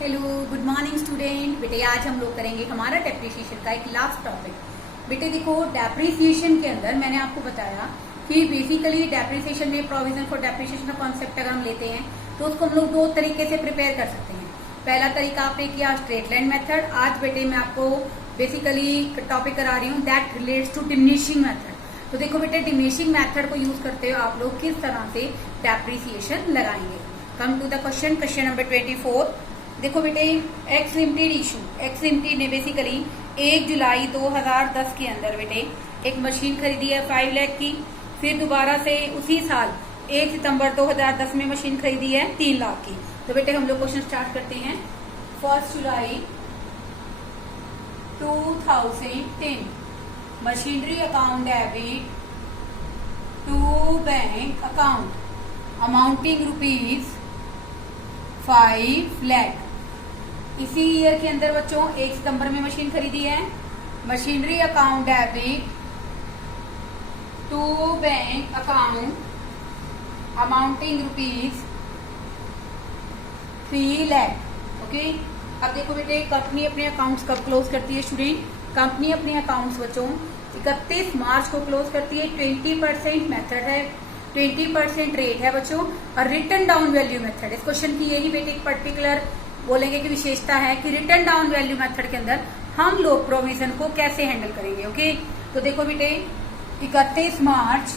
Hello, good morning student. बेटे आज हम लोग करेंगे हमारा डेप्रिसिएशन का एक लास्ट टॉपिक। बेटे देखो, डेप्रिसिएशन के अंदर मैंने आपको बताया कि बेसिकली डेप्रिसिएशन में प्रोविजन फॉर डेप्रिसिएशन का कॉन्सेप्ट अगर हम लेते हैं तो उसको हम लोग दो तरीके से प्रिपेयर कर सकते हैं। पहला तरीका आपने किया स्ट्रेट लाइन मेथड। आज बेटे मैं आपको बेसिकली टॉपिक करा रही हूँ that relates to diminishing method. तो देखो बेटे, डिमिनिशिंग मेथड को यूज करते हुए आप लोग किस तरह से डेप्रिसिएशन लगाएंगे। Come to the question number 24। देखो बेटे, X limited issue, X limited ने बेसिकली 1 जुलाई 2010 के अंदर बेटे एक मशीन खरीदी है 5 लाख की। फिर दोबारा से उसी साल 1 सितंबर 2010 में मशीन खरीदी है 3 लाख की। तो बेटे हम लोग क्वेश्चन स्टार्ट करते हैं। 1 जुलाई 2010 machinery account debit to bank account amounting rupees 5 lakh. इसी ईयर के अंदर बच्चों 1 सितंबर में मशीन खरीदी है। Machinery account debit to bank account amounting rupees 3 lakh. Okay, अब देखो बेटे, कंपनी अपने अकाउंट्स कब क्लोज करती है स्टूडेंट? कंपनी अपने अकाउंट्स बच्चों 31 मार्च को क्लोज करती है। 20% मेथड है, 20% रेट है बच्चों, और रिटर्न डाउन वैल्यू मेथड। इस क्वेश्चन की यही बेटे एक पर्टिकुलर बोलेंगे कि विशेषता है कि रिटर्न डाउन वैल्यू मेथड के अंदर हम लोग प्रोविजन को कैसे हैंडल करेंगे। ओके, तो देखो बेटे, 31 मार्च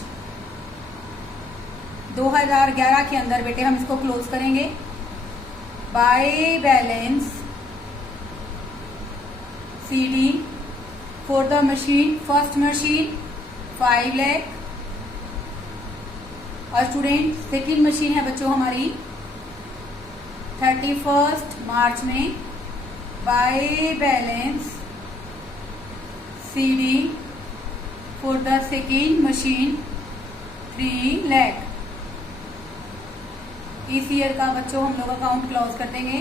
2011 के अंदर बेटे हम इसको क्लोज करेंगे। By balance CD for the machine, first machine 5 lakh, और स्टूडेंट सेकेंड मशीन है बच्चों हमारी 31 मार्च में। By balance CD for the second machine 3 lakh. इस ईयर का बच्चों हम लोग अकाउंट क्लोज कर देंगे।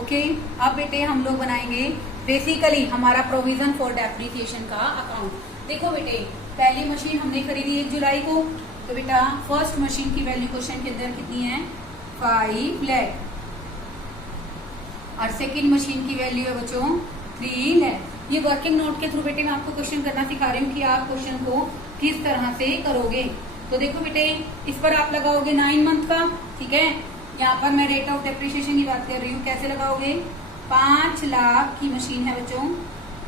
ओके, अब बेटे हम लोग बनाएंगे बेसिकली हमारा प्रोविजन फॉर डेप्रिसिएशन का अकाउंट। देखो बेटे, पहली मशीन हमने खरीदी 1 जुलाई को, तो बेटा फर्स्ट मशीन की वैल्यू क्वेश्चन के अंदर कितनी है? 5 लाख, और सेकेंड मशीन की वैल्यू है बच्चों 3 लाख। ये वर्किंग नोट के थ्रू बेटे मैं आपको क्वेश्चन करना सिखा रही हूँ कि आप क्वेश्चन को किस तरह से करोगे। तो देखो बेटे, इस पर आप लगाओगे 9 मंथ का, ठीक है। यहाँ पर मैं रेट ऑफ डेप्रिसिएशन की बात कर रही हूँ। कैसे लगाओगे? 5 लाख की मशीन है बच्चों,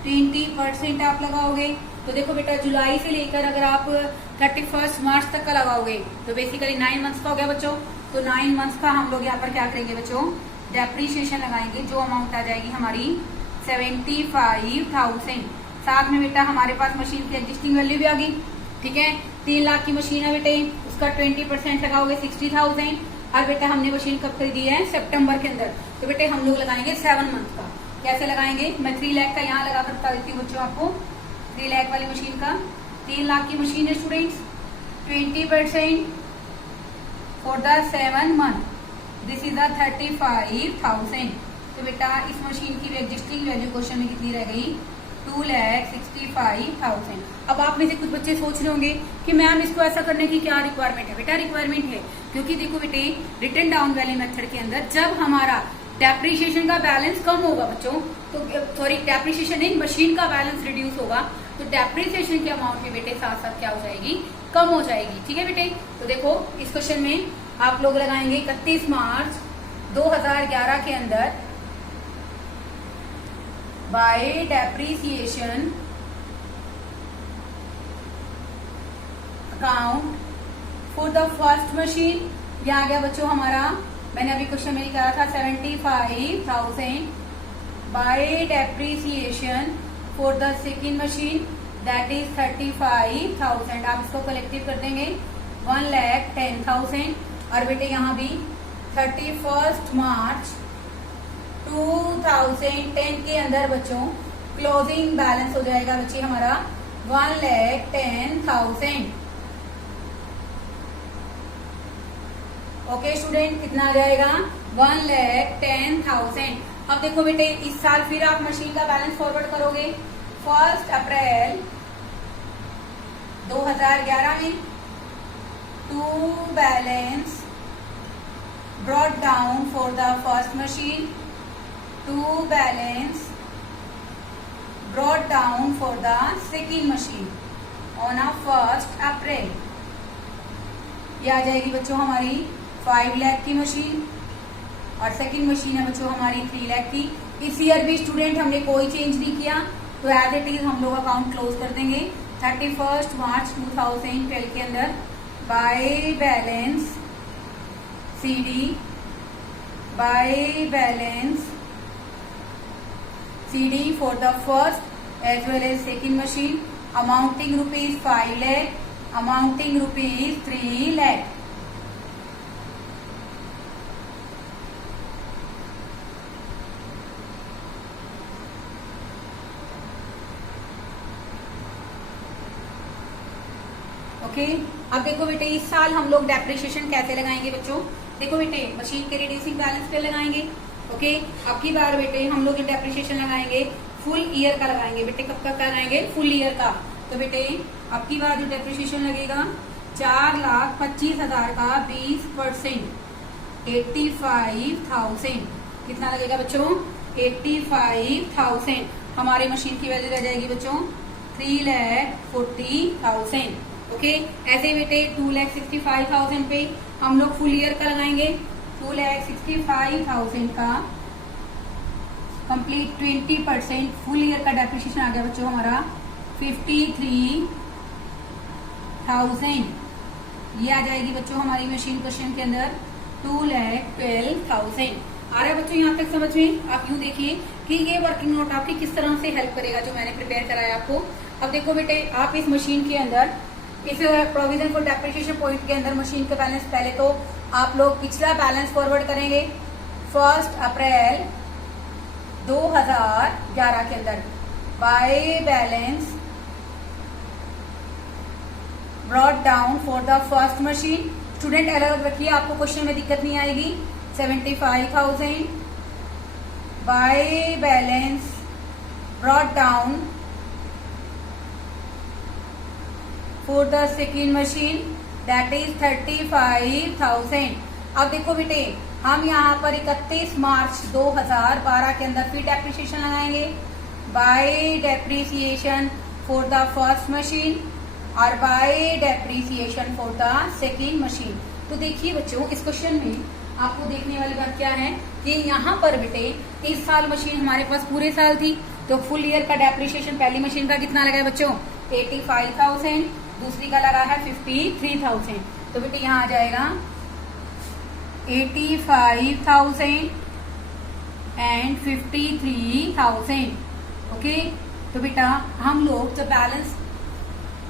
20% आप लगाओगे। तो देखो बेटा, जुलाई से लेकर अगर आप 31 मार्च तक का लगाओगे तो बेसिकली 9 मंथ्स का हो गया बच्चों। तो 9 मंथ्स का हम लोग यहाँ पर क्या करेंगे बच्चों? डेप्रिसिएशन लगाएंगे, जो अमाउंट आ जाएगी हमारी 75,000। साथ में बेटा हमारे पास मशीन की एग्जिस्टिंग वैल्यू भी आ गई, ठीक है। 3 लाख की मशीन है बेटे, उसका 20% लगाओगे 60,000। और बेटा हमने मशीन कब खरीदी है? सितंबर के अंदर। तो बेटे हम लोग लगाएंगे 7 मंथ का। कैसे लगाएंगे? मैं 3 लाख का यहाँ लगा कर बता देती हूँ बच्चों आपको। 3 लाख वाली मशीन का, 3 लाख की मशीन है students, 20% for the 7 month, this is the 35,000। तो बेटा इस मशीन की एग्जिस्टिंग वैल्यू क्वेश्चन में कितनी रह गई? 2,65,000। अब आप में से कुछ बच्चे सोच रहे होंगे कि मैम इसको ऐसा करने की क्या रिक्वायरमेंट है? बेटा रिक्वायरमेंट है क्योंकि देखो बेटे, रिटर्न डाउन वैल्यू मेथड के अंदर जब हमारा डेप्रिसिएशन का बैलेंस कम होगा बच्चों, तो सॉरी डेप्रिसिएशन नहीं, मशीन का बैलेंस रिड्यूस होगा, तो डेप्रिसिएशन की अमाउंट भी बेटे साथ साथ क्या हो जाएगी? कम हो जाएगी, ठीक है बेटे। तो देखो इस क्वेश्चन में आप लोग लगाएंगे 31 मार्च 2011 के अंदर bye depreciation account for the first machine. ये आ गया बच्चों हमारा, मैंने अभी क्वेश्चन में कहा था 75,000 bye depreciation for the second machine, that is 35,000। आप इसको कलेक्टिव कर देंगे 1,10,000। और बेटे यहाँ भी 31 मार्च 2010 के अंदर बच्चों क्लोजिंग बैलेंस हो जाएगा बच्चे हमारा 1,10,000। ओके स्टूडेंट, कितना आ जाएगा? 1,10,000। अब देखो बेटे, इस साल फिर आप मशीन का बैलेंस फॉरवर्ड करोगे 1 अप्रैल 2011 में to balance brought down for the first machine, to balance brought down for the second machine on a 1st April। ये आ जाएगी बच्चों हमारी 5 लाख की मशीन और सेकंड मशीन है बच्चों हमारी 3 लाख की। इस ईयर भी स्टूडेंट हमने कोई चेंज नहीं किया, तो एज इट इज हम लोग अकाउंट क्लोज कर देंगे 31 मार्च 2012 के अंदर। By balance CD, by balance CD for the first as well as second machine amounting rupees 5 lakh, amounting rupees 3 lakh। Okay, अब देखो बेटे इस साल हम लोग डेप्रिसिएशन कैसे लगाएंगे बच्चों। देखो बेटे मशीन के रिड्यूसिंग बैलेंस पे लगाएंगे। ओके, अब की बार बेटे हम लोग डेप्रिसिएशन लगाएंगे फुल ईयर का लगाएंगे। बेटे कब का लगाएंगे, फुल ईयर का। तो बेटे अब की बार जो डेप्रिसिएशन लगेगा 4,25,000 का 20%, 85,000। कितना लगेगा बच्चों, 85,000। हमारे मशीन की वैल्यू रह जाएगी बच्चों 3,40,000। ओके, ऐसे बेटे 2,65,000 पे हम लोग फुल ईयर का लगाएंगे। 2,65,000 का कंप्लीट 20% फुल ईयर का डेप्रिसिएशन आ गया बच्चों हमारा 53,000। ये आ जाएगी बच्चों हमारी मशीन क्वेश्चन के अंदर 2,12,000। आ रहा है बच्चों यहाँ तक समझ में। आप यूं देखिए कि ये वर्किंग नोट आपकी किस तरह से हेल्प करेगा जो मैंने प्रिपेयर कराया आपको। अब देखो बेटे आप इस मशीन के अंदर इस प्रोविजन फॉर डेप्रिसिएशन पॉइंट के अंदर मशीन का बैलेंस पहले तो आप लोग पिछला बैलेंस फॉरवर्ड करेंगे 1 अप्रैल 2011 के अंदर। Bye balance brought down for the first machine. Student अलग अलग रखिए, आपको क्वेश्चन में दिक्कत नहीं आएगी। 75,000 bye balance brought down for the second machine that is 35,000। अब देखो बेटे हम यहाँ पर 31 मार्च 2012 के अंदर फिर डेप्रिसिएशन लगाएंगे by depreciation for the first machine और by depreciation for the second machine. तो देखिए बच्चों इस क्वेश्चन में आपको देखने वाली बात क्या है कि यहाँ पर बेटे इस साल मशीन हमारे पास पूरे साल थी, तो फुल ईयर का डेप्रिसिएशन पहली मशीन का कितना लगा है बच्चों 85,000, दूसरी का लगा है 53,000। तो बेटे यहाँ आ जाएगा 85,000 एंड 53,000। ओके, तो बेटा हम लोग जब बैलेंस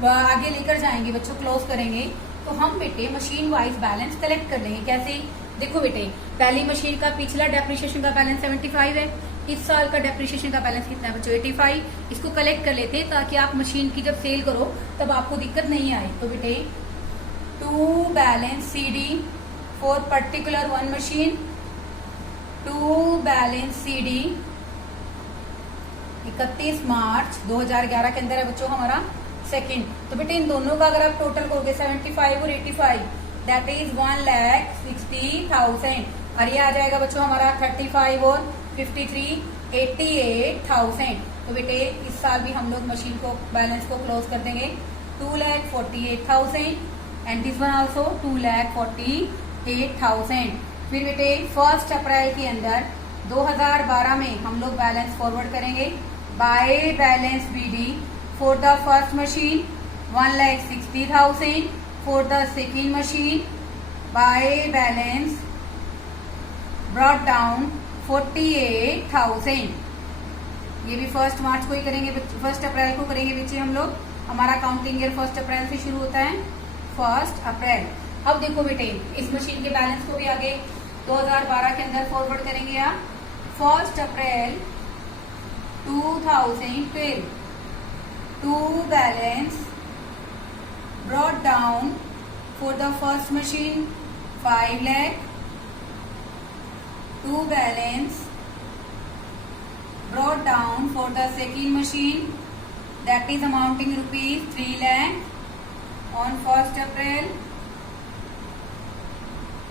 आगे लेकर जाएंगे बच्चों क्लोज करेंगे तो हम बेटे मशीन वाइज बैलेंस कलेक्ट कर लेंगे। कैसे, देखो बेटे पहली मशीन का पिछला डेप्रिसिएशन का बैलेंस 75 है, इस साल का डेप्रिसिएशन का बैलेंस कितना है बच्चों 85। इसको कलेक्ट कर लेते हैं ताकि आप मशीन की जब सेल करो तब आपको दिक्कत नहीं आए। तो बेटे to balance CD for particular one machine, to balance CD 31 March 2011 के अंदर है बच्चों हमारा सेकंड। तो बेटे इन दोनों का अगर आप टोटल करोगे 75 और 85 दैट इज 1,60,000 और ये आ जाएगा बच्चों हमारा 35 और 53 88,000। तो बेटे इस साल भी हम लोग मशीन को बैलेंस को क्लोज कर देंगे 2,48,000 एंड दिस वन आल्सो 2,48,000। फिर बेटे 1 अप्रैल के अंदर 2012 में हम लोग बैलेंस फॉरवर्ड करेंगे by balance BD for the first machine 1,60,000, for the second machine by balance brought down 48,000। ये भी 1 मार्च को ही करेंगे, 1 अप्रैल को करेंगे बच्चे हम लोग। हमारा काउंटिंग ईयर 1 अप्रैल से शुरू होता है 1 अप्रैल। अब देखो बेटे इस मशीन के बैलेंस को भी आगे 2012 के अंदर फॉरवर्ड करेंगे आप 1 April 2012 to balance brought down for the first machine 5 lakh, to balance brought down for the second machine that is amounting rupees 3 lakh on 1 अप्रैल।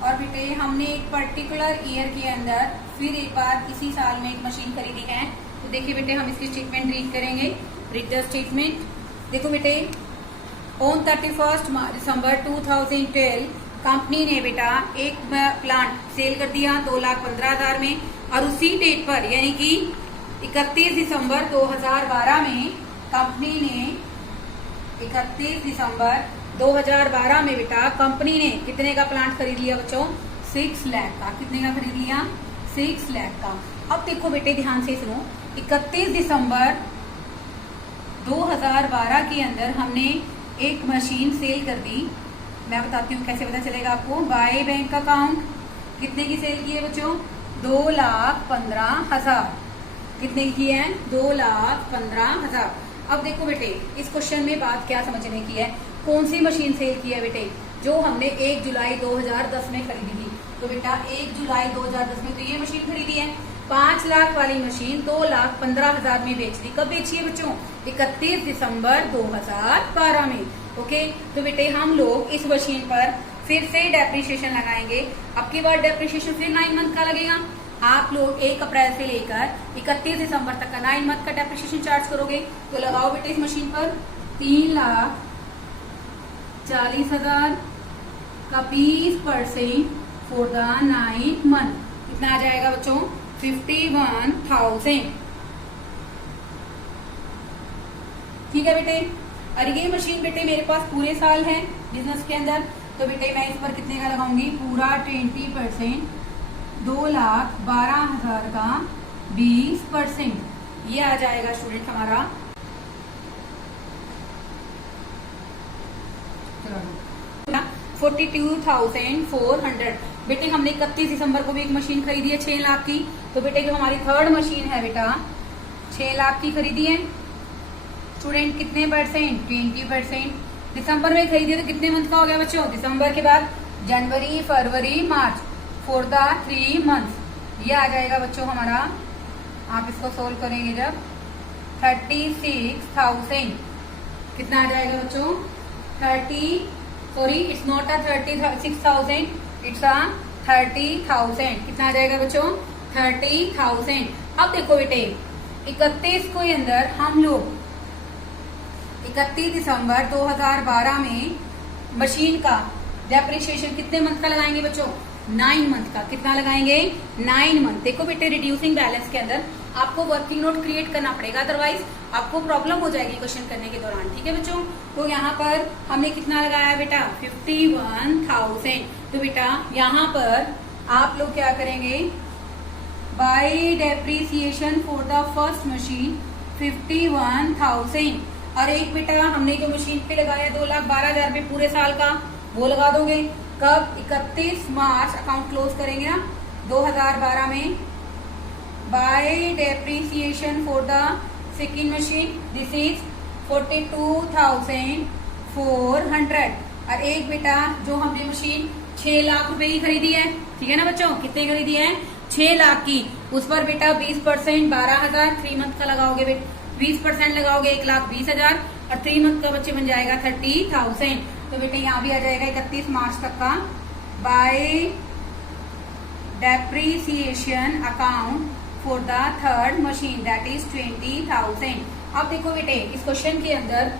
और बेटे हमने एक पर्टिकुलर ईयर के अंदर फिर एक बार इसी साल में एक मशीन खरीदी है। तो देखिए बेटे हम इसकी स्टेटमेंट रीड करेंगे। Read the statement. देखो बेटे ऑन 31 दिसंबर 2012 कंपनी ने बेटा एक प्लांट सेल कर दिया 2,15,000 में, और उसी डेट पर यानी कि 31 दिसंबर 2012 में कंपनी ने 31 दिसंबर 2012 में बेटा कंपनी ने कितने का प्लांट खरीद लिया बच्चों? 6 लाख का। कितने का खरीद लिया? 6 लाख का। अब देखो बेटे ध्यान से सुनो, 31 दिसंबर 2012 के अंदर हमने एक मशीन सेल कर दी। मैं बताती हूँ कैसे पता चलेगा आपको। बाय बैंक अकाउंट कितने की सेल की है बच्चों? 2,15,000। कितने की है? 2,15,000। अब देखो बेटे इस क्वेश्चन में बात क्या समझने की है, कौन सी मशीन सेल की है बेटे? जो हमने 1 जुलाई 2010 में खरीदी थी। तो बेटा 1 जुलाई 2010 में तो ये मशीन खरीदी है। 5 लाख वाली मशीन 2,15,000 में बेच दी। कब बेची है बच्चों? 31 दिसंबर 2012 में। ओके, तो बेटे हम लोग इस मशीन पर फिर से डेप्रिसिएशन लगाएंगे। अब की बार डेप्रिसिएशन फिर 9 मंथ का लगेगा। आप लोग 1 अप्रैल से लेकर 31 दिसंबर तक का 9 मंथ का डेप्रिसिएशन चार्ज करोगे। तो लगाओ बेटे इस मशीन पर 3,40,000 का 20% फॉर द 9 मंथ। कितना आ जाएगा बच्चों? 51,000। ठीक है बेटे। और ये मशीन बेटे मेरे पास पूरे साल है बिजनेस के अंदर, तो बेटे मैं इस पर कितने का लगाऊंगी? पूरा 20%, 2,12,000 का 20%। ये आ जाएगा स्टूडेंट हमारा 42,400। बेटे हमने 31 दिसंबर को भी एक मशीन खरीदी है 6 लाख की। तो बेटे जो हमारी थर्ड मशीन है बेटा 6 लाख की खरीदी है। स्टूडेंट कितने परसेंट? 20%। दिसंबर में खरीदी है तो कितने मंथ का हो गया बच्चों? दिसंबर के बाद जनवरी, फरवरी, मार्च, फॉर द 3 मंथ। ये आ जाएगा बच्चों हमारा, आप इसको सोल्व करेंगे जब 36,000। कितना आ जाएगा बच्चों? 36,000, it's not a 36,000, it's a 30,000। कितना आ जाएगा बच्चों? 30,000। अब देखो बेटे 31 को अंदर हम लोग 31 दिसंबर 2012 में मशीन का डेप्रिसिएशन कितने मंथ का लगाएंगे बच्चों? 9 मंथ का। कितना लगाएंगे? 9 मंथ। देखो बेटे रिड्यूसिंग बैलेंस के अंदर आपको वर्किंग नोट क्रिएट करना पड़ेगा, अदरवाइज आपको प्रॉब्लम हो जाएगी क्वेश्चन करने के दौरान। ठीक है बच्चों। तो यहाँ पर हमने कितना लगाया बेटा? 51,000। तो बेटा यहाँ पर आप लोग क्या करेंगे? Bye depreciation for the first machine 51,000। और एक बेटा हमने जो मशीन पे लगाया 2,12,000 पे पूरे साल का, वो लगा दोगे कब? 31 मार्च अकाउंट क्लोज करेंगे ना 2012 में। Bye depreciation for the second machine this is 42,400। और एक बेटा जो हमने मशीन 6 लाख रुपए की खरीदी है, ठीक है ना बच्चों? कितने खरीदी है? 6 लाख की। उस पर बेटा 20% 12,000, 3 मंथ का लगाओगे बेटा 20% लगाओगे 1,20,000, और 3 मंथ का बच्चे बन जाएगा 30,000। तो बेटे यहाँ भी आ जाएगा 31 मार्च तक का bye depreciation account for the third machine that is 20,000। अब देखो बेटे इस क्वेश्चन के अंदर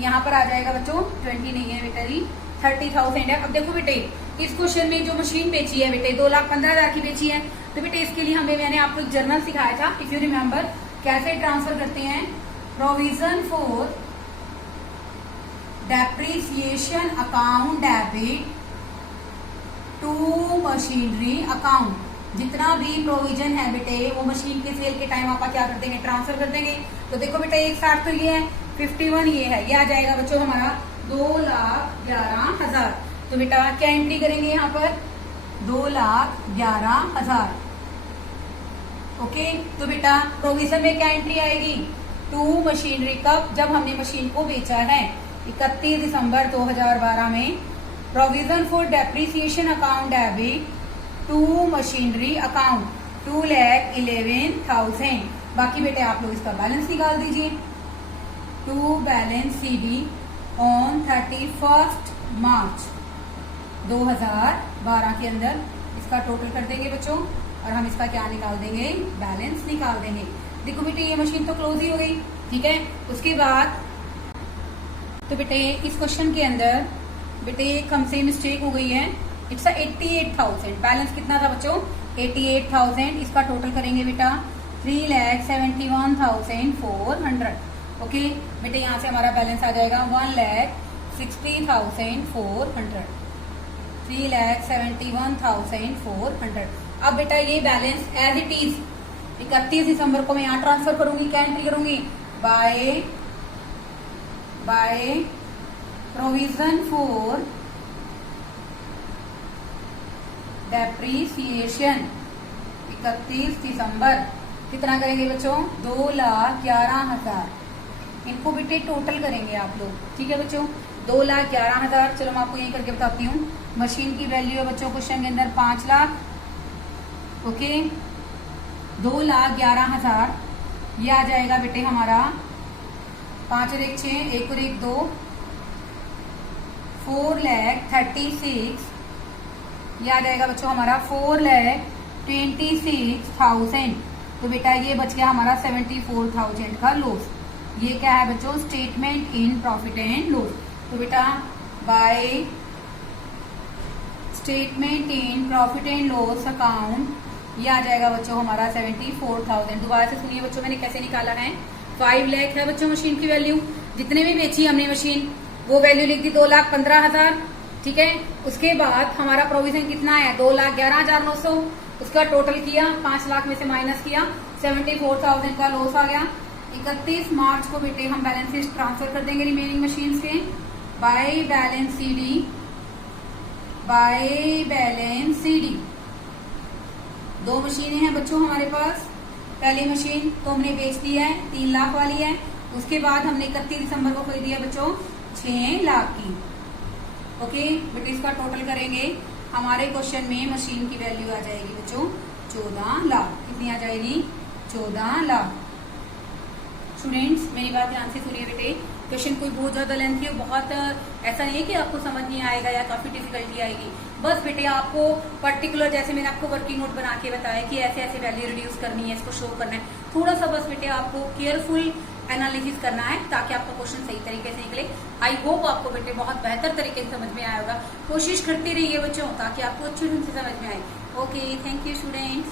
यहाँ पर आ जाएगा बच्चों 20 नहीं है बेटा जी 30,000 है। अब देखो बेटे इस क्वेश्चन में जो मशीन बेची है बेटे 2,15,000 की बेची है। तो बेटे इसके लिए मैंने आपको एक जर्नल सिखाया था, इफ यू रिमेम्बर, कैसे ट्रांसफर करते हैं? Provision for depreciation account debit to machinery account. जितना भी प्रोविजन है बेटे वो मशीन के सेल के टाइम आप क्या कर देंगे? ट्रांसफर कर देंगे। तो देखो बेटा एक साथ तो ये है 51 ये है, ये आ जाएगा बच्चों हमारा 2,11,000। तो बेटा क्या एंट्री करेंगे यहाँ पर? 2,11,000। ओके, तो बेटा प्रोविजन में क्या एंट्री आएगी? To machinery. कब? जब हमने मशीन को बेचा है 31 दिसंबर 2012 में। Provision for depreciation account debit to machinery account 2,11,000। बाकी बेटे आप लोग इसका बैलेंस निकाल दीजिए। To balance CD on 31 March 2012 के अंदर इसका टोटल कर देंगे बच्चों, और हम इसका क्या निकाल देंगे, बैलेंस निकाल देंगे। देखो बेटे ये मशीन तो क्लोज ही हो गई, ठीक है। उसके बाद तो बेटे इस क्वेश्चन के अंदर बेटे एक हमसे मिस्टेक हो गई है, इट्स 88,000, बैलेंस कितना था बच्चों 88,000, इसका टोटल करेंगे बेटा 3,71,400। ओके बेटे यहाँ से हमारा बैलेंस आ जाएगा 1,60,400, 3,71,400। अब बेटा ये बैलेंस एज इट इज 31 दिसंबर को मैं यहाँ ट्रांसफर करूंगी, क्या एंट्री करूंगी, बाय प्रोविजन फॉर डेप्रीसिएशन 31 दिसंबर कितना करेंगे बच्चों, 2,11,000। इनको बेटे टोटल करेंगे आप लोग, ठीक है बच्चों, 2,11,000। चलो मैं आपको यही करके बताती हूँ। मशीन की वैल्यू है बच्चों क्वेश्चन के अंदर 5 लाख, ओके, 2,11,000 ये आ जाएगा बेटे हमारा 5 और 1 6, 1 और 1 2, 4,36,000 ये आ जाएगा बच्चों हमारा 4,26,000। तो बेटा ये बच गया हमारा 74,000 का लॉस। ये क्या है बच्चों, statement in profit and loss. तो बेटा by statement in profit and loss account ये आ जाएगा बच्चों हमारा 74,000। दोबारा से सुनिए बच्चों मैंने कैसे निकाला है, 5 लाख है बच्चों मशीन की वैल्यू, जितने भी बेची हमने मशीन वो वैल्यू लिख दी 2,15,000, ठीक है। उसके बाद हमारा प्रोविजन कितना है 2,11,900, उसका टोटल किया 5 लाख में से माइनस किया 74,000 का लॉस आ गया। 31 मार्च को बेटे हम बैलेंसेस ट्रांसफर कर देंगे रिमेनिंग मशीन के बाय बैलेंस सीडी। 2 मशीनें हैं बच्चों हमारे पास, पहली मशीन तो हमने बेच दी है 3 लाख वाली है, उसके बाद हमने 31 दिसंबर को खरीदी है बच्चों 6 लाख की। ओके बेटे इसका टोटल करेंगे, हमारे क्वेश्चन में मशीन की वैल्यू आ जाएगी बच्चों 14 लाख। कितनी आ जाएगी, 14 लाख। स्टूडेंट्स मेरी बात ध्यान से सुनिए बेटे, क्वेश्चन कोई बहुत ज्यादा लेंथी है, बहुत ऐसा नहीं है कि आपको समझ नहीं आएगा या काफी डिफिकल्टी आएगी। बस बेटे आपको पर्टिकुलर जैसे मैंने आपको वर्किंग नोट बना के बताया कि ऐसे ऐसे वैल्यू रिड्यूस करनी है, इसको शो करना है, थोड़ा सा बस बेटे आपको केयरफुल एनालिसिस करना है ताकि आपका क्वेश्चन सही तरीके से निकले। आई होप आपको बेटे बहुत बेहतर तरीके से समझ में आया होगा। कोशिश करते रहिए बच्चों ताकि आपको अच्छी ढंग से समझ में आए। Okay thank you students.